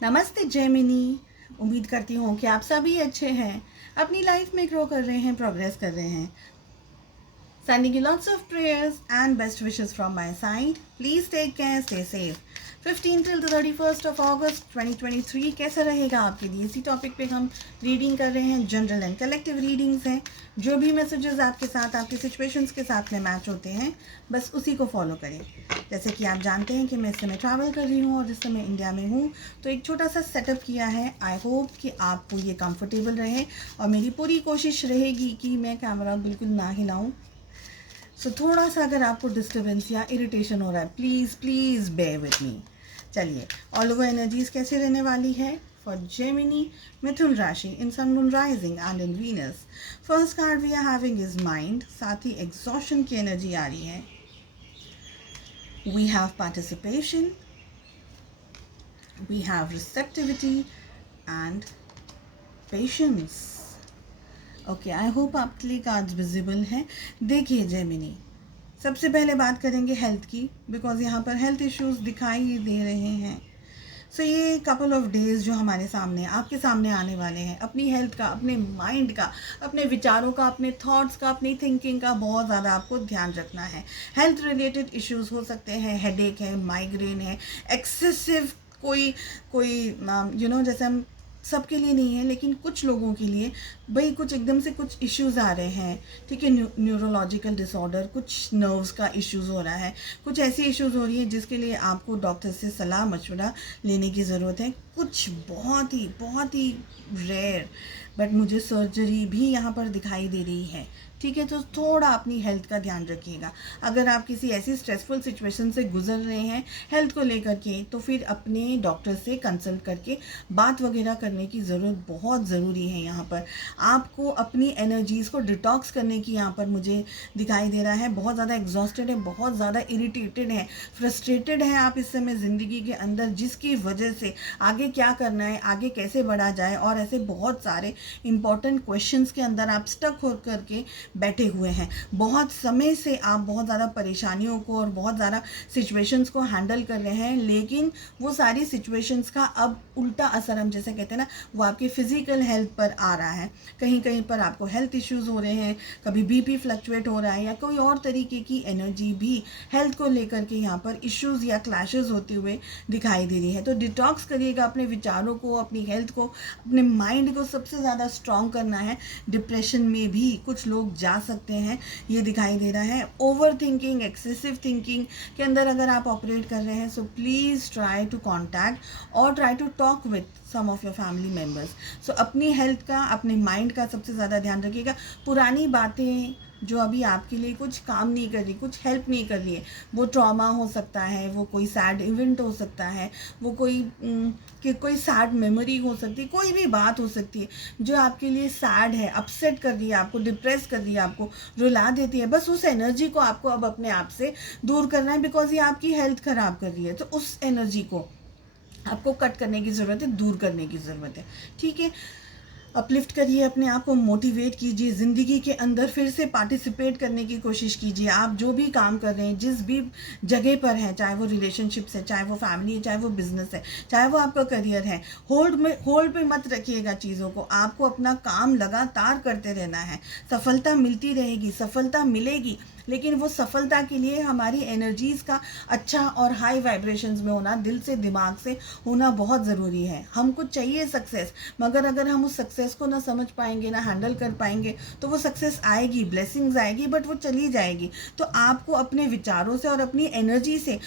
नमस्ते जेमिनी। उम्मीद करती हूँ कि आप सभी अच्छे हैं, अपनी लाइफ में ग्रो कर रहे हैं, प्रोग्रेस कर रहे हैं। Sending you lots of prayers and best wishes from my side. Please take care, stay safe. 15 till the 31st of August 2023 कैसा रहेगा आपके लिए? इसी टॉपिक पे हम रीडिंग कर रहे हैं। जनरल एंड कलेक्टिव रीडिंग्स हैं। जो भी मैसेजेस आपके साथ, आपकी सिचुएशंस के साथ में मैच होते हैं, बस उसी को फॉलो करें। जैसे कि आप जानते हैं कि मैं इस समय ट्रैवल कर रही हूँ और इस समय इंडिया में हूँ, तो एक छोटा सा सेटअप किया है। आई होप कि आपको ये कंफर्टेबल रहे और मेरी पूरी कोशिश रहेगी कि मैं कैमरा बिल्कुल ना हिलाऊँ। सो थोड़ा सा अगर आपको डिस्टर्बेंस या इरिटेशन हो रहा है, प्लीज़ बेयर विथ मी। चलिए, ऑल ओवर एनर्जीज कैसे रहने वाली है फॉर जेमिनी, मिथुन राशि, in sun moon rising and in Venus. First card we are having is mind, साथ ही एग्जॉशन की एनर्जी आ रही है। We have participation, we have receptivity and patience. Okay, I hope आपके लिए कार्ड्स विजिबल हैं। देखिए जेमिनी, सबसे पहले बात करेंगे हेल्थ की, बिकॉज यहाँ पर हेल्थ इश्यूज दिखाई दे रहे हैं। सो ये कपल ऑफ डेज जो हमारे सामने, आपके सामने आने वाले हैं, अपनी हेल्थ का, अपने माइंड का, अपने विचारों का, अपने थॉट्स का, अपनी थिंकिंग का बहुत ज़्यादा आपको ध्यान रखना है। हेल्थ रिलेटेड इश्यूज हो सकते हैं, हेडेक है, माइग्रेन है, एक्सेसिव कोई कोई जैसे हम, सबके लिए नहीं है लेकिन कुछ लोगों के लिए भाई कुछ एकदम से कुछ इश्यूज आ रहे हैं, ठीक है। न्यूरोलॉजिकल डिसऑर्डर, कुछ नर्व्स का इश्यूज हो रहा है, कुछ ऐसी इश्यूज हो रही है जिसके लिए आपको डॉक्टर से सलाह मशवरा लेने की ज़रूरत है। कुछ बहुत ही रेयर, बट मुझे सर्जरी भी यहाँ पर दिखाई दे रही है, ठीक है। तो थोड़ा अपनी हेल्थ का ध्यान रखिएगा। अगर आप किसी ऐसी स्ट्रेसफुल सिचुएशन से गुजर रहे हैं हेल्थ को लेकर के, तो फिर अपने डॉक्टर से कंसल्ट करके बात वगैरह करने की ज़रूरत बहुत ज़रूरी है। यहाँ पर आपको अपनी एनर्जीज़ को डिटॉक्स करने की यहाँ पर मुझे दिखाई दे रहा है। बहुत ज़्यादा एग्जॉस्टेड है, बहुत ज़्यादा इरिटेटेड है, फ्रस्ट्रेटेड है आप इस समय ज़िंदगी के अंदर, जिसकी वजह से आगे क्या करना है, आगे कैसे बढ़ा जाए, और ऐसे बहुत सारे इंपॉर्टेंट क्वेश्चंस के अंदर आप स्टक हो करके बैठे हुए हैं। बहुत समय से आप बहुत ज़्यादा परेशानियों को और बहुत ज़्यादा सिचुएशंस को हैंडल कर रहे हैं, लेकिन वो सारी सिचुएशंस का अब उल्टा असर, हम जैसे कहते हैं ना, वो आपकी फिजिकल हेल्थ पर आ रहा है। कहीं कहीं पर आपको हेल्थ इश्यूज हो रहे हैं, कभी बीपी फ्लक्चुएट हो रहा है, या कोई और तरीके की एनर्जी भी हेल्थ को लेकर के यहाँ पर इश्यूज या क्लैशेस होते हुए दिखाई दे रही है। तो डिटॉक्स करिएगा अपने विचारों को, अपनी हेल्थ को, अपने माइंड को सबसे ज़्यादा स्ट्रॉन्ग करना है। डिप्रेशन में भी कुछ लोग जा सकते हैं, ये दिखाई दे रहा है। ओवर थिंकिंग, एक्सेसिव थिंकिंग के अंदर अगर आप ऑपरेट कर रहे हैं, so please try to contact और try to talk with some of your family members. So अपनी हेल्थ का, अपने माइंड का सबसे ज़्यादा ध्यान रखिएगा। पुरानी बातें जो अभी आपके लिए कुछ काम नहीं कर रही, कुछ हेल्प नहीं कर रही है, वो ट्रॉमा हो सकता है, वो कोई सैड इवेंट हो सकता है, वो कोई सैड मेमोरी हो सकती है, कोई भी बात हो सकती है जो आपके लिए सैड है, अपसेट कर रही है आपको, डिप्रेस कर रही है आपको, रुला देती है। बस उस एनर्जी को आपको अब अपने आप से दूर करना है, बिकॉज ये आपकी हेल्थ ख़राब कर रही है। तो उस एनर्जी को आपको कट करने की ज़रूरत है, दूर करने की ज़रूरत है, ठीक है। अपलिफ्ट करिए अपने आप को, मोटिवेट कीजिए, ज़िंदगी के अंदर फिर से पार्टिसिपेट करने की कोशिश कीजिए। आप जो भी काम कर रहे हैं, जिस भी जगह पर हैं, चाहे वो रिलेशनशिप्स है, चाहे वो फैमिली है, चाहे वो बिजनेस है, चाहे वो आपका करियर है, होल्ड पे मत रखिएगा चीज़ों को। आपको अपना काम लगातार करते रहना है। सफलता मिलती रहेगी, सफलता मिलेगी, लेकिन वो सफलता के लिए हमारी एनर्जीज़ का अच्छा और हाई वाइब्रेशंस में होना, दिल से दिमाग से होना बहुत ज़रूरी है। हमको चाहिए सक्सेस, मगर अगर हम उस सक्सेस को ना समझ पाएंगे, ना हैंडल कर पाएंगे, तो वो सक्सेस आएगी, ब्लेसिंग्स आएगी, बट वो चली जाएगी। तो आपको अपने विचारों से और अपनी एनर्जी से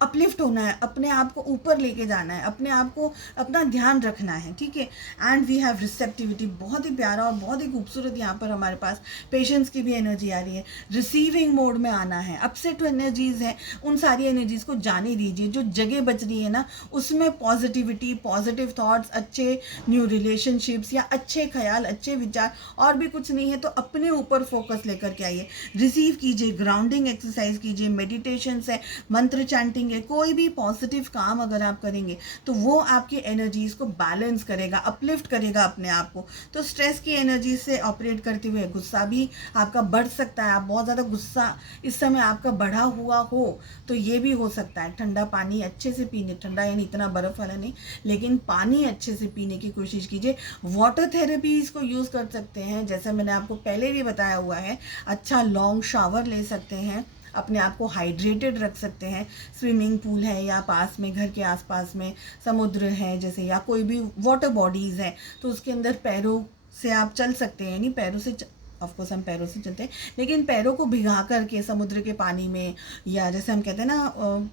अपलिफ्ट होना है, अपने आप को ऊपर लेके जाना है, अपने आप को, अपना ध्यान रखना है, ठीक है। एंड वी हैव रिसेप्टिविटी, बहुत ही प्यारा और बहुत ही खूबसूरत यहाँ पर हमारे पास पेशेंस की भी एनर्जी आ रही है। रिसीविंग मोड में आना है। अपसेट एनर्जीज़ हैं, उन सारी एनर्जीज़ को जाने दीजिए। जो जगह बच रही है ना, उसमें पॉजिटिविटी, पॉजिटिव थॉट्स, अच्छे न्यू रिलेशनशिप्स या अच्छे ख्याल, अच्छे विचार, और भी कुछ नहीं है तो अपने ऊपर फोकस लेकर के आइए। रिसीव कीजिए, ग्राउंडिंग एक्सरसाइज कीजिए, मेडिटेशन है, मंत्र चैंटिंग करेंगे, कोई भी पॉजिटिव काम अगर आप करेंगे तो वो आपकी एनर्जीज़ को बैलेंस करेगा, अपलिफ्ट करेगा अपने आप को। तो स्ट्रेस की एनर्जी से ऑपरेट करते हुए गुस्सा भी आपका बढ़ सकता है। आप बहुत ज़्यादा गुस्सा इस समय आपका बढ़ा हुआ हो तो ये भी हो सकता है। ठंडा पानी अच्छे से पीने, ठंडा यानी इतना बर्फ़ वाला नहीं, लेकिन पानी अच्छे से पीने की कोशिश कीजिए। वाटर थेरेपी इसको यूज़ कर सकते हैं, जैसे मैंने आपको पहले भी बताया हुआ है। अच्छा लॉन्ग शावर ले सकते हैं, अपने आप को हाइड्रेटेड रख सकते हैं। स्विमिंग पूल है या पास में, घर के आसपास में समुद्र है जैसे, या कोई भी वाटर बॉडीज़ है तो उसके अंदर पैरों से आप चल सकते हैं। यानी पैरों से ऑफकोर्स हम पैरों से चलते हैं, लेकिन पैरों को भिगा करके समुद्र के पानी में, या जैसे हम कहते हैं ना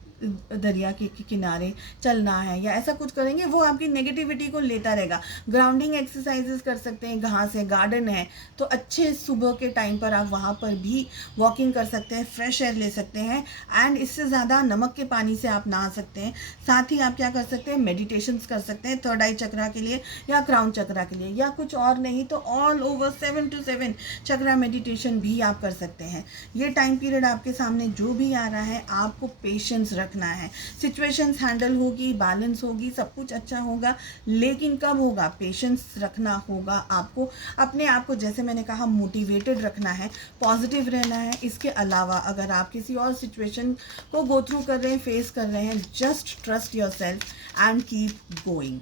दरिया के किनारे चलना है या ऐसा कुछ करेंगे, वो आपकी नेगेटिविटी को लेता रहेगा। ग्राउंडिंग एक्सरसाइजेस कर सकते हैं, घास है, गार्डन है तो अच्छे सुबह के टाइम पर आप वहाँ पर भी वॉकिंग कर सकते हैं, फ्रेश एयर ले सकते हैं। एंड इससे ज़्यादा नमक के पानी से आप नहा सकते हैं। साथ ही आप क्या कर सकते हैं, मेडिटेशंस कर सकते हैं थर्ड आई चक्रा के लिए या क्राउन चक्रा के लिए, या कुछ और नहीं तो all over 7 to 7 chakra meditation भी आप कर सकते हैं। ये टाइम पीरियड आपके सामने जो भी आ रहा है, आपको पेशेंस रखना है। सिचुएशंस हैंडल होगी, बैलेंस होगी, सब कुछ अच्छा होगा, लेकिन कब होगा, पेशेंस रखना होगा आपको। अपने आप को जैसे मैंने कहा मोटिवेटेड रखना है, पॉजिटिव रहना है। इसके अलावा अगर आप किसी और सिचुएशन को गो थ्रू कर रहे हैं, फेस कर रहे हैं, just trust yourself and keep going.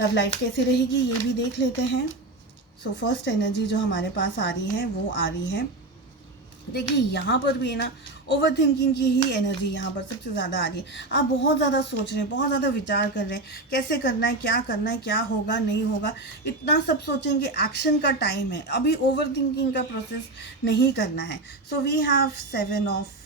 Love life कैसी रहेगी ये भी देख लेते हैं। सो फर्स्ट एनर्जी जो हमारे पास आ रही है वो आ रही है, देखिए यहाँ पर भी है ना, ओवर थिंकिंग की ही एनर्जी यहाँ पर सबसे ज़्यादा आ रही है। आप बहुत ज़्यादा सोच रहे हैं, बहुत ज़्यादा विचार कर रहे हैं, कैसे करना है, क्या करना है, क्या होगा नहीं होगा, इतना सब सोचेंगे। एक्शन का टाइम है, अभी ओवर थिंकिंग का प्रोसेस नहीं करना है। So we have 7 of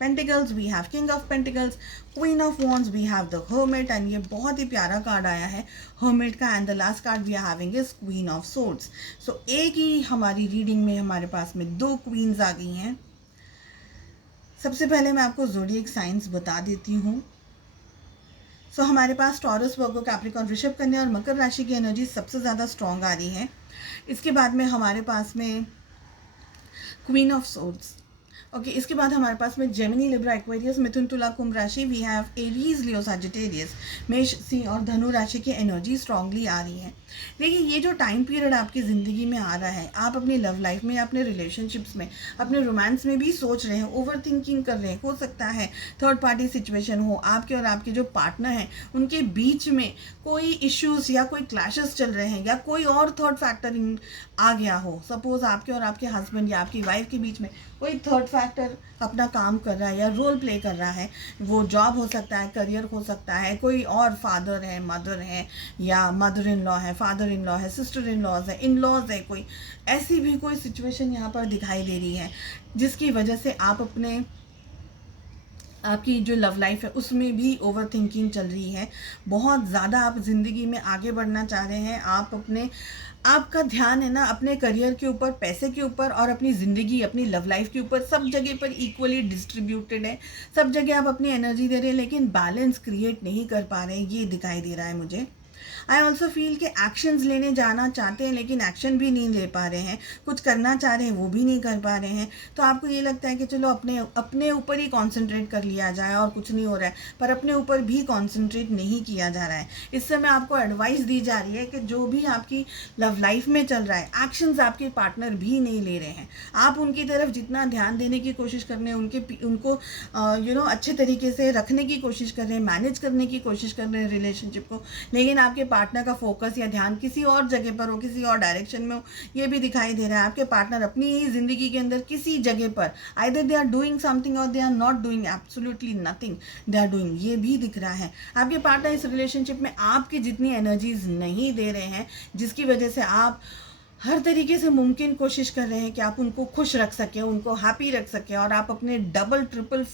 Pentacles, we have King of Pentacles, Queen of Wands, we have the Hermit, and ये बहुत ही प्यारा कार्ड आया है Hermit का। And the last card we are having is Queen of Swords। सो एक ही हमारी रीडिंग में हमारे पास में 2 क्वींस आ गई हैं। सबसे पहले मैं आपको ज़ोडिएक साइंस बता देती हूँ। सो हमारे पास टॉरस, वर्गो, कैप्रिकॉर्न, वृषभ, कन्या और मकर राशि की एनर्जी सबसे ज़्यादा स्ट्रॉन्ग आ रही है। इसके बाद में हमारे पास में क्वीन ऑफ सोर्ड्स, ओके इसके बाद हमारे पास में जेमिनी, लिब्रा, एक्वेरियस, मिथुन, तुला, कुंभ राशि, we have Aries, Leo, Sagittarius, Mesh, Singh और धनु राशि की एनर्जी स्ट्रांगली आ रही है। देखिए ये जो टाइम पीरियड आपकी ज़िंदगी में आ रहा है, आप अपनी लव लाइफ में, अपने रिलेशनशिप्स में, अपने रोमांस में भी सोच रहे हैं, ओवर थिंकिंग कर रहे हैं। हो सकता है थर्ड पार्टी सिचुएशन हो, आपके और आपके जो पार्टनर हैं उनके बीच में कोई इश्यूज़ या कोई क्लैशेस चल रहे हैं, या कोई और थर्ड फैक्टर आ गया हो। सपोज आपके और आपके हस्बैंड या आपकी वाइफ के बीच में कोई थर्ड फैक्टर अपना काम कर रहा है या रोल प्ले कर रहा है। वो जॉब हो सकता है, करियर हो सकता है, कोई और फादर है, मदर है, या मदर इन लॉ है, फादर इन लॉ है, सिस्टर इन लॉज है, इन लॉज है, कोई ऐसी भी कोई सिचुएशन यहाँ पर दिखाई दे रही है जिसकी वजह से आप अपने आपकी जो लव लाइफ है उसमें भी ओवर थिंकिंग चल रही है। बहुत ज़्यादा आप ज़िंदगी में आगे बढ़ना चाह रहे हैं। आपका ध्यान है ना अपने करियर के ऊपर, पैसे के ऊपर और अपनी ज़िंदगी, अपनी लव लाइफ के ऊपर, सब जगह पर इक्वली डिस्ट्रीब्यूटेड है। सब जगह आप अपनी एनर्जी दे रहे हैं, लेकिन बैलेंस क्रिएट नहीं कर पा रहे हैं, ये दिखाई दे रहा है मुझे। आई ऑल्सो फील कि एक्शंस लेने जाना चाहते हैं लेकिन एक्शन भी नहीं ले पा रहे हैं, कुछ करना चाह रहे हैं वो भी नहीं कर पा रहे हैं। तो आपको ये लगता है कि चलो अपने ऊपर ही कॉन्सेंट्रेट कर लिया जाए और कुछ नहीं हो रहा है, पर अपने ऊपर भी कॉन्सेंट्रेट नहीं किया जा रहा है। इस समय आपको एडवाइस दी जा रही है कि जो भी आपकी लव लाइफ में चल रहा है, एक्शंस आपके पार्टनर भी नहीं ले रहे हैं। आप उनकी तरफ जितना ध्यान देने की कोशिश कर रहे हैं, उनको अच्छे तरीके से रखने की कोशिश कर रहे हैं, मैनेज करने की कोशिश कर रहे हैं रिलेशनशिप को, लेकिन आपके पार्टनर का फोकस या ध्यान किसी और जगह पर हो, किसी और डायरेक्शन में हो, ये भी दिखाई दे रहा है। आपके पार्टनर अपनी ही जिंदगी के अंदर किसी जगह पर either they are doing something or they are not doing absolutely nothing they are doing, ये भी दिख रहा है। आपके पार्टनर इस रिलेशनशिप में आपकी जितनी एनर्जीज नहीं दे रहे हैं, जिसकी वजह से आप हर तरीके से मुमकिन कोशिश कर रहे हैं कि आप उनको खुश रख सकें, उनको हैप्पी रख सकें, और आप अपने डबल ट्रिपल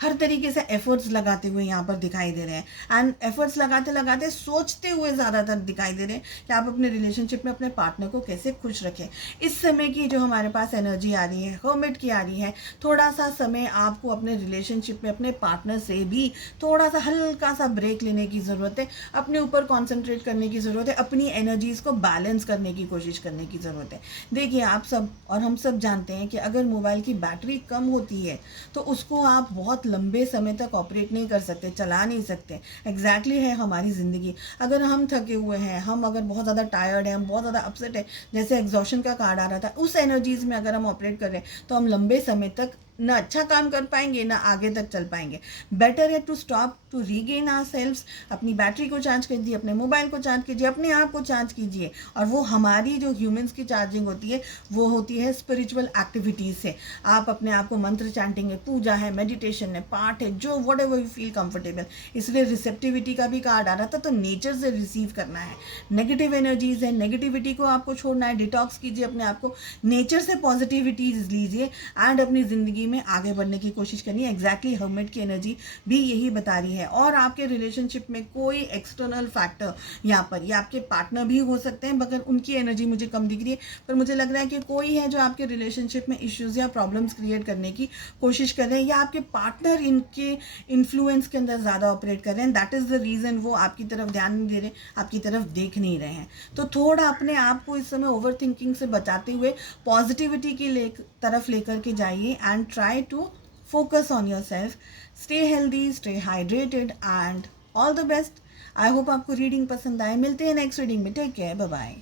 हर तरीके से एफर्ट्स लगाते हुए यहाँ पर दिखाई दे रहे हैं। एंड एफर्ट्स लगाते लगाते सोचते हुए ज़्यादातर दिखाई दे रहे हैं कि आप अपने रिलेशनशिप में अपने पार्टनर को कैसे खुश रखें। इस समय की जो हमारे पास एनर्जी आ रही है, हर्मिट की आ रही है, थोड़ा सा समय आपको अपने रिलेशनशिप में अपने पार्टनर से भी थोड़ा सा हल्का सा ब्रेक लेने की ज़रूरत है, अपने ऊपर कॉन्सेंट्रेट करने की ज़रूरत है, अपनी एनर्जीज़ को बैलेंस करने की कोशिश करने करने की ज़रूरत है। देखिए आप सब और हम सब जानते हैं कि अगर मोबाइल की बैटरी कम होती है तो उसको आप बहुत लंबे समय तक ऑपरेट नहीं कर सकते, चला नहीं सकते। एग्जैक्टली है हमारी ज़िंदगी। अगर हम थके हुए हैं, हम अगर बहुत ज़्यादा टायर्ड हैं, हम बहुत ज़्यादा अपसेट है, जैसे एग्जॉशन का कार्ड आ रहा था, उस एनर्जीज में अगर हम ऑपरेट कर रहे हैं तो हम लंबे समय तक ना अच्छा काम कर पाएंगे ना आगे तक चल पाएंगे। बेटर है to stop, to regain our selves. अपनी बैटरी को चार्ज कीजिए, अपने मोबाइल को चार्ज कीजिए, अपने आप को चार्ज कीजिए। और वो हमारी जो ह्यूमंस की चार्जिंग होती है वो होती है स्पिरिचुअल एक्टिविटीज़ से। आप अपने आप को मंत्र चैंटिंग है, पूजा है, मेडिटेशन है, पाठ है, जो what ever you feel comfortable. इसलिए रिसेप्टिविटी का भी कार्ड आ रहा था, तो नेचर से रिसीव करना है। नेगेटिव एनर्जीज है, नेगेटिविटी को आपको छोड़ना है, डिटॉक्स कीजिए अपने आप को, नेचर से पॉजिटिविटीज लीजिए एंड अपनी ज़िंदगी में आगे बढ़ने की कोशिश करनी है। एग्जैक्टली हर्मिट की एनर्जी भी यही बता रही है। और आपके रिलेशनशिप में कोई एक्सटर्नल फैक्टर यहाँ पर, ये आपके पार्टनर भी हो सकते हैं, मगर उनकी एनर्जी मुझे कम दिख रही है, पर मुझे लग रहा है कि कोई है जो आपके रिलेशनशिप में इश्यूज या प्रॉब्लम्स क्रिएट करने की कोशिश कर रहे हैं, या आपके पार्टनर इनके इन्फ्लुएंस के अंदर ज़्यादा ऑपरेट कर रहे हैं। दैट इज़ द रीज़न वो आपकी तरफ ध्यान नहीं दे रहे, आपकी तरफ देख नहीं रहे हैं। तो थोड़ा अपने आप को इस समय ओवर थिंकिंग से बचाते हुए पॉजिटिविटी की तरफ लेकर के जाइए and try to focus on yourself. Stay healthy, stay hydrated and all the best. I hope आपको रीडिंग पसंद आए। मिलते हैं नेक्स्ट रीडिंग में। Take care, bye bye.